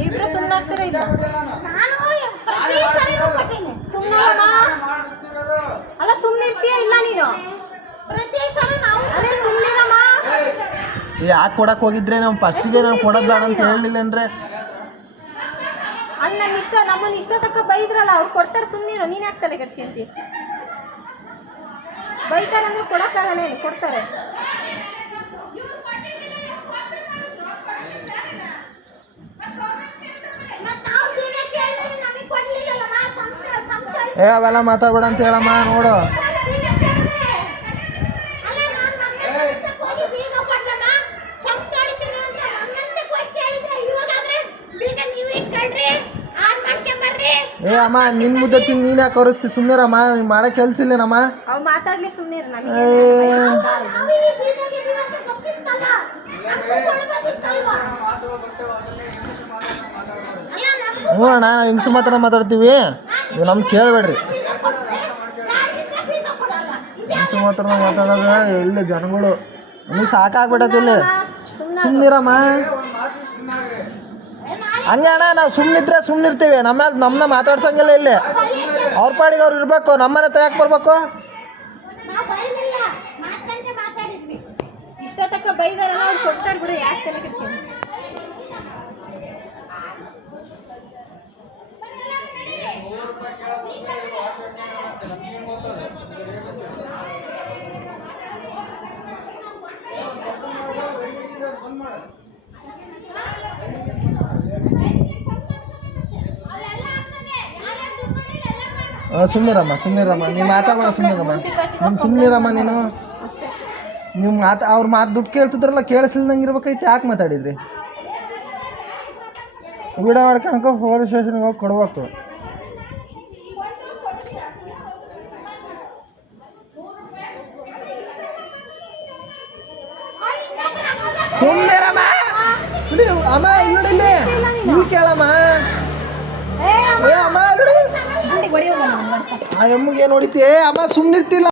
ಇಬ್ರು ಸುಮ್ಮನಾಗ್ತೀರ ಇಲ್ಲ ಅಲ್ಲ ಸುಮ್ಮನಿರ್ತೀಯ ಇಲ್ಲ ನೀನು ಅದೇ ಸುಮ್ಮನಿರಮ್ಮ ಯಾಕೆ ಕೊಡಕ್ ಹೋಗಿದ್ರೆ ನಾವು ಫಸ್ಟಿಗೆ ನಾವು ಕೊಡೋದು ಬೇಡ ಅಂತ ಹೇಳಿಲ್ಲ ಅಂದ್ರೆ ಅಲ್ಲ ನನ್ನ ಇಷ್ಟ ನಮ್ಮನ್ನ ಇಷ್ಟ ತಕ್ಕ ಬೈದ್ರಲ್ಲ ಅವ್ರು ಕೊಡ್ತಾರೆ ಸುಮ್ಮನಿರು ನೀನು ಯಾಕೆ ತಲೆ ಕೆಡ್ಸಿ ಅಂತೀಯ ಬೈತಾರೆ ಅಂದ್ರೆ ಕೊಡಕ್ಕಾಗಲ್ಲ ಏನು ಕೊಡ್ತಾರೆ ಅವೆಲ್ಲ ಮಾತಾಡ್ಬೇಡ ಅಂತ ಹೇಳಮ್ಮ ನೋಡು ಅಮ್ಮ ನಿನ್ ಮುದ್ದೆ ತಿಂದು ನೀನ್ ಯಾಕೆ ಕರೆಸ್ತಿ ಸುಮ್ಮನಿರಮ್ಮ ಮಾಡಕ್ ಕೆಲ್ಸ ಇಲ್ಲೇನಮ್ಮ ಅವ್ ಮಾತಾಡ್ಲಿ ಸುಮ್ಮನೆ ಹ್ಞೂ ಅಣ್ಣ ನಾವು ಹಿಂಗ್ಸು ಮಾತಾಡ್ತೀವಿ ನೀವು ನಮ್ಗೆ ಕೇಳಬೇಡ್ರಿ ಹಿಂಗ್ಸು ಮಾತಾಡೋದು ಇಲ್ಲಿ ಜನಗಳು ನೀವು ಸಾಕಾಗ್ಬಿಟ್ಟತಿಲ್ಲಿ ಸುಮ್ಮನಿರಮ್ಮ ಹಂಗೆ ಅಣ್ಣ ನಾವು ಸುಮ್ಮನಿರ್ತೀವಿ ನಮ್ಮನ್ನ ಮಾತಾಡ್ಸಂಗಿಲ್ಲ ಇಲ್ಲಿ ಅವ್ರ ಪಾಡಿಗೆ ಅವ್ರು ಇರಬೇಕು ನಮ್ಮನೆ ಯಾಕೆ ಬರ್ಬೇಕು ಇಷ್ಟ ತಕ್ಕ ಬೈದಾರಲ್ಲ ಅವ್ರು ಕೊಡ್ತಾರೆ ಬಿಡು ಯಾಕೆ ತಲೆ ಕೆಡ್ಸ್ಕೊಂಡು ಸುಮ್ಮನಿರಮ್ಮ ನೀವು ಮಾತಾಡ್ಬೇಡ ಸುಮ್ಮನಿರಮ್ಮ ನೀನು ನೀವು ಅವ್ರ ಮಾತು ದುಡ್ಡು ಕೇಳ್ತಿದ್ರಲ್ಲ ಕೇಳಿಸ್ಲಿಲ್ದಂಗೆ ಇರ್ಬೇಕೈತೆ ಯಾಕೆ ಮಾತಾಡಿದ್ರಿ ವಿಡಿಯೋ ಮಾಡ್ಕೊಳಕ ಪೊಲೀಸ್ ಸ್ಟೇಷನ್ಗೆ ಹೋಗಿ ಕೊಡ್ಬೇಕು ಸುಮ್ಮನಿರಮ್ಮ ಅಮ್ಮ ಇಲ್ಲಿ ಇಲ್ಲಿ ಕೇಳಮ್ಮ ಅಮ್ಮ ಆ ಎಮ್ಮಗೆ ಏನು ಹೊಡಿತೀಯ ಅಮ್ಮ ಸುಮ್ಮನಿರ್ತಿಲ್ಲ